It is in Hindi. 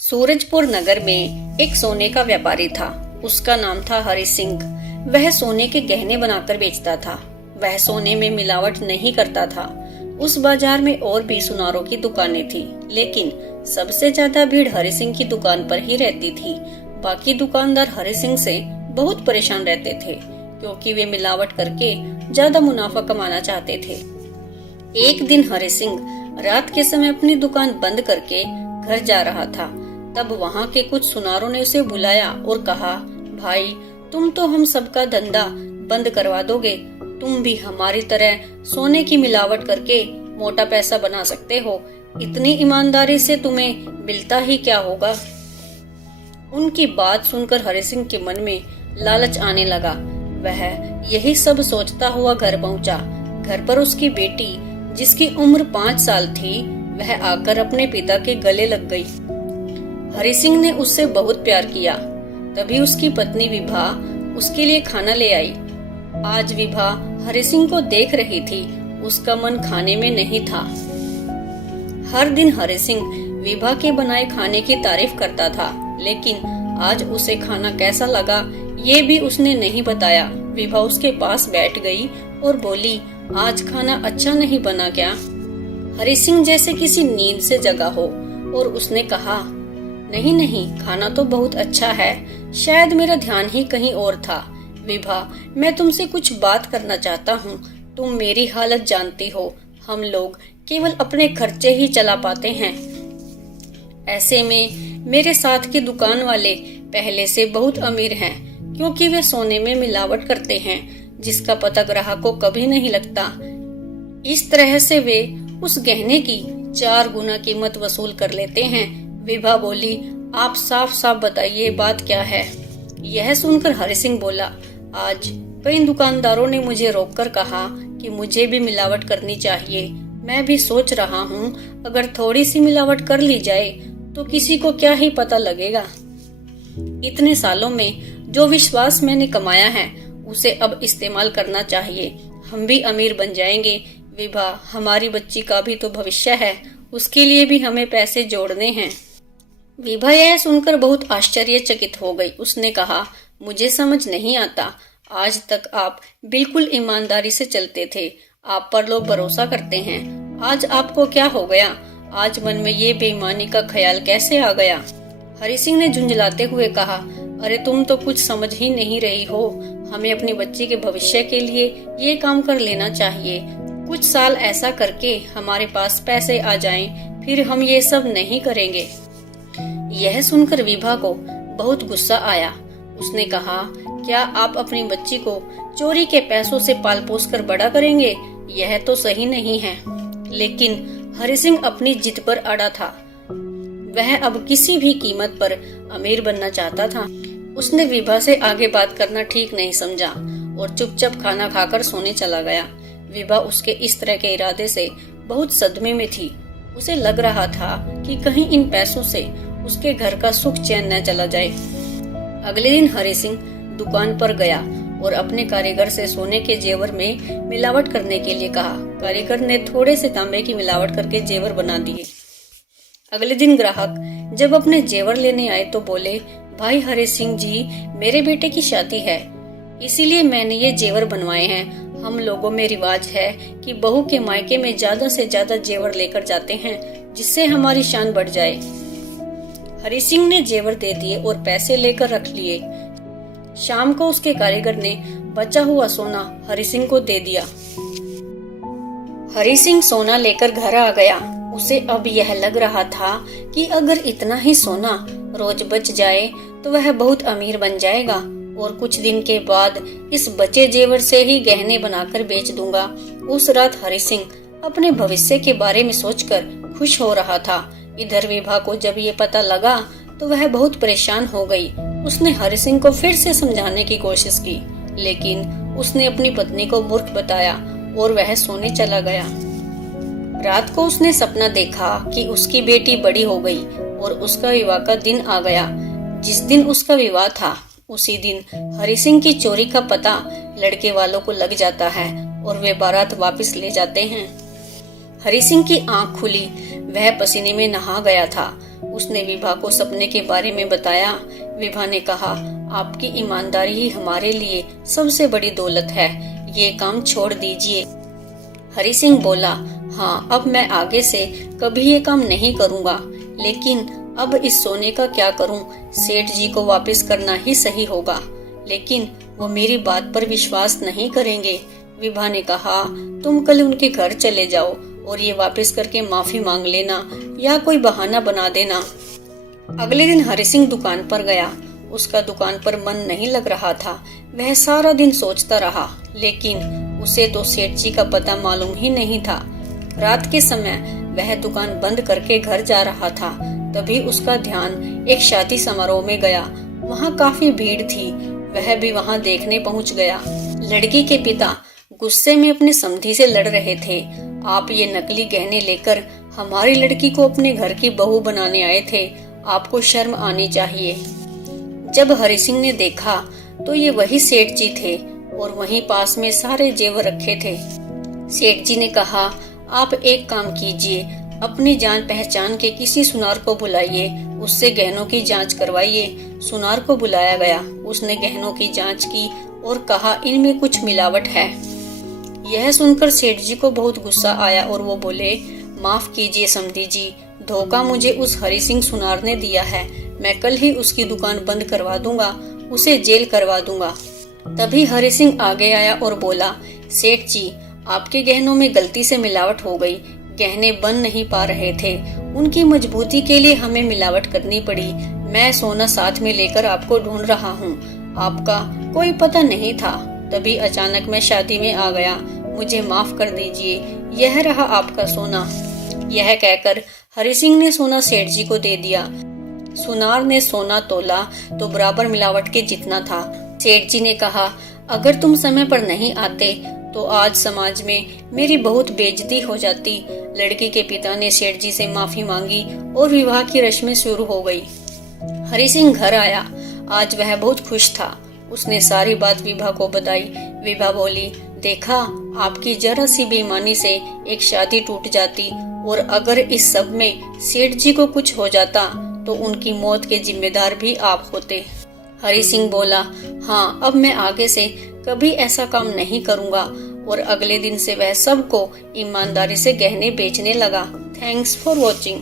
सूरजपुर नगर में एक सोने का व्यापारी था। उसका नाम था हरि सिंह। वह सोने के गहने बनाकर बेचता था। वह सोने में मिलावट नहीं करता था। उस बाजार में और भी सुनारों की दुकानें थी, लेकिन सबसे ज्यादा भीड़ हरि सिंह की दुकान पर ही रहती थी। बाकी दुकानदार हरि सिंह से बहुत परेशान रहते थे, क्योंकि वे मिलावट करके ज्यादा मुनाफा कमाना चाहते थे। एक दिन हरि सिंह रात के समय अपनी दुकान बंद करके घर जा रहा था। तब वहाँ के कुछ सुनारों ने उसे बुलाया और कहा, भाई, तुम तो हम सबका धंधा बंद करवा दोगे। तुम भी हमारी तरह सोने की मिलावट करके मोटा पैसा बना सकते हो। इतनी ईमानदारी से तुम्हें मिलता ही क्या होगा। उनकी बात सुनकर हरि सिंह के मन में लालच आने लगा। वह यही सब सोचता हुआ घर पहुंचा। घर पर उसकी बेटी, जिसकी उम्र 5 साल थी, वह आकर अपने पिता के गले लग गई। हरि सिंह ने उससे बहुत प्यार किया। तभी उसकी पत्नी विभा उसके लिए खाना ले आई। आज विभा हरि सिंह को देख रही थी। उसका मन खाने में नहीं था। हर दिन हरि सिंह विभा के बनाए खाने की तारीफ करता था, लेकिन आज उसे खाना कैसा लगा ये भी उसने नहीं बताया। विभा उसके पास बैठ गई और बोली, आज खाना अच्छा नहीं बना क्या? हरि सिंह जैसे किसी नींद से जगा हो और उसने कहा, नहीं नहीं, खाना तो बहुत अच्छा है, शायद मेरा ध्यान ही कहीं और था। विभा, मैं तुमसे कुछ बात करना चाहता हूँ। तुम मेरी हालत जानती हो, हम लोग केवल अपने खर्चे ही चला पाते हैं। ऐसे में मेरे साथ के दुकान वाले पहले से बहुत अमीर हैं, क्योंकि वे सोने में मिलावट करते हैं, जिसका पता ग्राहक को कभी नहीं लगता। इस तरह से वे उस गहने की 4 गुना कीमत वसूल कर लेते हैं। विभा बोली, आप साफ साफ बताइए, बात क्या है? यह सुनकर हरि सिंह बोला, आज कई दुकानदारों ने मुझे रोककर कहा कि मुझे भी मिलावट करनी चाहिए। मैं भी सोच रहा हूँ, अगर थोड़ी सी मिलावट कर ली जाए तो किसी को क्या ही पता लगेगा। इतने सालों में जो विश्वास मैंने कमाया है, उसे अब इस्तेमाल करना चाहिए। हम भी अमीर बन जाएंगे। विभा, हमारी बच्ची का भी तो भविष्य है, उसके लिए भी हमें पैसे जोड़ने हैं। विभा यह सुनकर बहुत आश्चर्यचकित हो गई। उसने कहा, मुझे समझ नहीं आता, आज तक आप बिल्कुल ईमानदारी से चलते थे, आप पर लोग भरोसा करते हैं। आज आपको क्या हो गया? आज मन में ये बेईमानी का ख्याल कैसे आ गया? हरि सिंह ने झुंझलाते हुए कहा, अरे तुम तो कुछ समझ ही नहीं रही हो। हमें अपनी बच्ची के भविष्य के लिए ये काम कर लेना चाहिए। कुछ साल ऐसा करके हमारे पास पैसे आ जाएं, फिर हम ये सब नहीं करेंगे। यह सुनकर विभा को बहुत गुस्सा आया। उसने कहा, क्या आप अपनी बच्ची को चोरी के पैसों से पाल पोस कर बड़ा करेंगे? यह तो सही नहीं है। लेकिन हरि सिंह अपनी जिद पर अड़ा था। वह अब किसी भी कीमत पर अमीर बनना चाहता था। उसने विभा से आगे बात करना ठीक नहीं समझा और चुपचाप खाना खाकर सोने चला गया। विभा उसके इस तरह के इरादे से बहुत सदमे में थी। उसे लग रहा था कि कहीं इन पैसों से उसके घर का सुख चैन न चला जाए। अगले दिन हरि सिंह दुकान पर गया और अपने कारीगर से सोने के जेवर में मिलावट करने के लिए कहा। कारीगर ने थोड़े से तांबे की मिलावट करके जेवर बना दिए। अगले दिन ग्राहक जब अपने जेवर लेने आए तो बोले, भाई हरि सिंह जी, मेरे बेटे की शादी है, इसीलिए मैंने ये जेवर बनवाए हैं। हम लोगों में रिवाज है कि बहू के मायके में ज्यादा से ज्यादा जेवर लेकर जाते हैं, जिससे हमारी शान बढ़ जाए। हरि सिंह ने जेवर दे दिए और पैसे लेकर रख लिए। शाम को उसके कारीगर ने बचा हुआ सोना हरि सिंह को दे दिया। हरि सिंह सोना लेकर घर आ गया। उसे अब यह लग रहा था कि अगर इतना ही सोना रोज बच जाए तो वह बहुत अमीर बन जाएगा और कुछ दिन के बाद इस बचे जेवर से ही गहने बनाकर बेच दूंगा। उस रात हरि सिंह अपने भविष्य के बारे में सोचकर खुश हो रहा था। इधर विभा को जब ये पता लगा तो वह बहुत परेशान हो गई। उसने हरि सिंह को फिर से समझाने की कोशिश की, लेकिन उसने अपनी पत्नी को मूर्ख बताया और वह सोने चला गया। रात को उसने सपना देखा कि उसकी बेटी बड़ी हो गई और उसका विवाह का दिन आ गया। जिस दिन उसका विवाह था, उसी दिन हरि सिंह की चोरी का पता लड़के वालों को लग जाता है और वे बारात वापस ले जाते हैं। हरि सिंह की आंख खुली। वह पसीने में नहा गया था। उसने विभा को सपने के बारे में बताया। विभा ने कहा, आपकी ईमानदारी ही हमारे लिए सबसे बड़ी दौलत है, ये काम छोड़ दीजिए। हरि सिंह बोला, हाँ, अब मैं आगे से कभी ये काम नहीं करूँगा, लेकिन अब इस सोने का क्या करूँ? सेठ जी को वापस करना ही सही होगा, लेकिन वो मेरी बात पर विश्वास नहीं करेंगे। विभा ने कहा, तुम कल उनके घर चले जाओ और ये वापस करके माफी मांग लेना या कोई बहाना बना देना। अगले दिन हरि सिंह दुकान पर गया। उसका दुकान पर मन नहीं लग रहा था। वह सारा दिन सोचता रहा, लेकिन उसे तो सेठ जी का पता मालूम ही नहीं था। रात के समय वह दुकान बंद करके घर जा रहा था, तभी उसका ध्यान एक शादी समारोह में गया। वहाँ काफी भीड़ थी। वह भी वहाँ देखने पहुँच गया। लड़की के पिता गुस्से में अपने समधी से लड़ रहे थे। आप ये नकली गहने लेकर हमारी लड़की को अपने घर की बहू बनाने आए थे, आपको शर्म आनी चाहिए। जब हरि सिंह ने देखा तो ये वही सेठ जी थे और वहीं पास में सारे जेवर रखे थे। सेठ जी ने कहा, आप एक काम कीजिए, अपनी जान पहचान के किसी सुनार को बुलाइए, उससे गहनों की जांच करवाइए। सुनार को बुलाया गया। उसने गहनों की जांच की और कहा, इनमें कुछ मिलावट है। यह सुनकर सेठ जी को बहुत गुस्सा आया और वो बोले, माफ कीजिए समधी जी, धोखा मुझे उस हरि सिंह सुनार ने दिया है। मैं कल ही उसकी दुकान बंद करवा दूंगा, उसे जेल करवा दूंगा। तभी हरि सिंह आगे आया और बोला, सेठ जी, आपके गहनों में गलती से मिलावट हो गई। गहने बन नहीं पा रहे थे, उनकी मजबूती के लिए हमें मिलावट करनी पड़ी। मैं सोना साथ में लेकर आपको ढूंढ रहा हूँ, आपका कोई पता नहीं था। तभी अचानक मैं शादी में आ गया, मुझे माफ कर दीजिए, यह रहा आपका सोना। यह कहकर हरि सिंह ने सोना सेठ जी को दे दिया। सुनार ने सोना तोला तो बराबर मिलावट के जितना था। सेठ जी ने कहा, अगर तुम समय पर नहीं आते तो आज समाज में मेरी बहुत बेइज्जती हो जाती। लड़की के पिता ने सेठ जी से माफी मांगी और विवाह की रस्में शुरू हो गई। हरि सिंह घर आया। आज वह बहुत खुश था। उसने सारी बात विभा को बताई। विभा बोली, देखा, आपकी जरा सी बेईमानी से एक शादी टूट जाती और अगर इस सब में सेठ जी को कुछ हो जाता तो उनकी मौत के जिम्मेदार भी आप होते। हरि सिंह बोला, हाँ, अब मैं आगे से कभी ऐसा काम नहीं करूँगा। और अगले दिन से वह सबको ईमानदारी से गहने बेचने लगा। Thanks for watching.